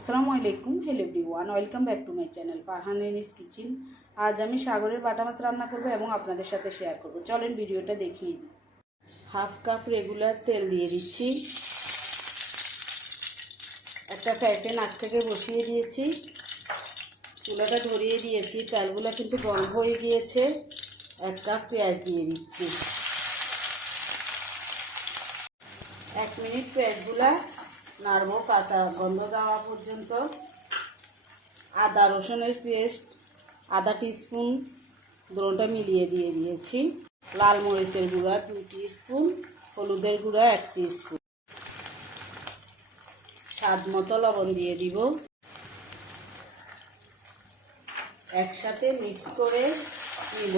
আসসালামু আলাইকুম hello everyone welcome back to my channel Parhan kitchen আজ আমি সাগরের বাটা মাছ রান্না করব এবং আপনাদের সাথে শেয়ার করব। চলেন ভিডিওটা দেখিয়ে দিই। হাফ কাপ রেগুলার তেল দিয়ে দিচ্ছি। একটা প্যাকেট আগ থেকে বসিয়ে দিয়েছি। চুলাটা ধরিয়ে দিয়েছি। তেলগুলো কিন্তু গরম হয়ে গিয়েছে। এক কাপ পেঁয়াজ দিয়ে দিচ্ছি। এক মিনিট পেঁয়াজগুলা নাড়বো, পাতা গন্ধ দেওয়া পর্যন্ত। আদা রসুনের পেস্ট, আধা টিস্পুন, দুটোটা মিলিয়ে দিয়ে দিয়েছি। লাল মরিচের গুঁড়া, দুই স্পুন হলুদের গুঁড়া, এক স্পুন স্বাদ মতো লবণ দিয়ে দিব। একসাথে মিক্স করে নিব।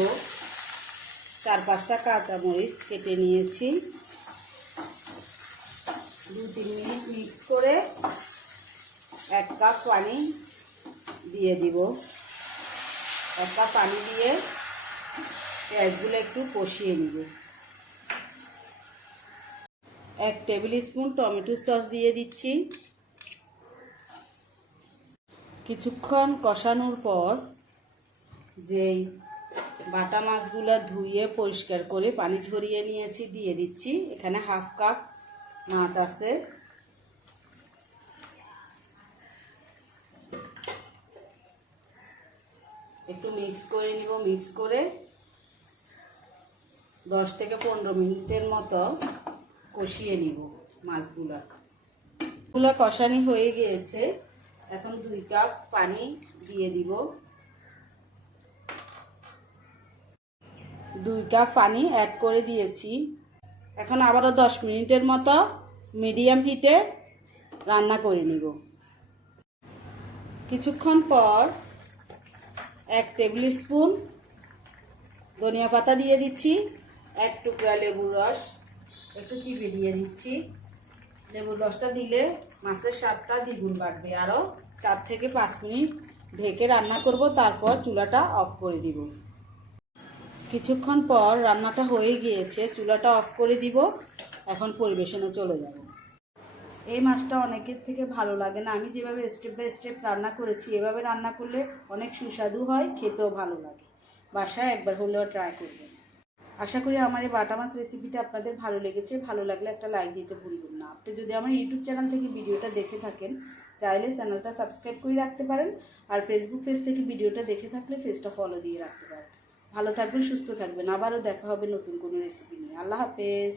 চার পাঁচটা কাঁচামরিচ কেটে নিয়েছি। দু তিন মিনিট মিক্স করে এক কাপ পানি দিয়ে দিব। এক কাপ পানি দিয়ে পেঁয়াজগুলো একটু কষিয়ে নিব। এক টেবিল স্পুন টমেটো সস দিয়ে দিচ্ছি। কিছুক্ষণ কষানোর পর যেই বাটা মাছগুলো ধুয়ে পরিষ্কার করে পানি ঝরিয়ে নিয়েছি, দিয়ে দিচ্ছি। এখানে হাফ কাপ মাছ আছে। একটু মিক্স করে নিব মিক্স করে দশ থেকে পনেরো মিনিটের মতো কষিয়ে নিব মাছগুলা। গুলা কষানি হয়ে গিয়েছে। এখন দুই কাপ পানি দিয়ে দিব। দুই কাপ পানি অ্যাড করে দিয়েছি। এখন আবারও দশ মিনিটের মতো মিডিয়াম হিটে রান্না করে নিব। কিছুক্ষণ পর এক টেবিল স্পুন ধনিয়া পাতা দিয়ে দিচ্ছি, এক টুকরা লেবুর রস, একটু চিপে দিয়ে দিচ্ছি। লেবুর রসটা দিলে মাছের স্বাদটা দ্বিগুণ বাড়বে। আরও চার থেকে পাঁচ মিনিট ঢেকে রান্না করব, তারপর চুলাটা অফ করে দিব। কিছুক্ষণ পর রান্নাটা হয়ে গিয়েছে, চুলাটা অফ করে দিব, এখন পরিবেশনে চলে যাব। এই মাছটা অনেকের থেকে ভালো লাগে না। আমি যেভাবে স্টেপ বাই স্টেপ রান্না করেছি, এভাবে রান্না করলে অনেক সুস্বাদু হয়, খেতেও ভালো লাগে। বাসায় একবার হলেও ট্রাই করবেন। আশা করি আমার এই বাটা মাছ রেসিপিটা আপনাদের ভালো লেগেছে। ভালো লাগলে একটা লাইক দিতে ভুলবেন না। আপনি যদি আমার ইউটিউব চ্যানেল থেকে ভিডিওটা দেখে থাকেন, চাইলে চ্যানেলটা সাবস্ক্রাইব করে রাখতে পারেন। আর ফেসবুক পেজ থেকে ভিডিওটা দেখে থাকলে পেজটা ফলো দিয়ে রাখতে পারেন। ভালো থাকবেন সুস্থ থাকবেন। আবারও দেখা হবে নতুন কোনো রেসিপি নিয়ে। আল্লাহ হাফেজ।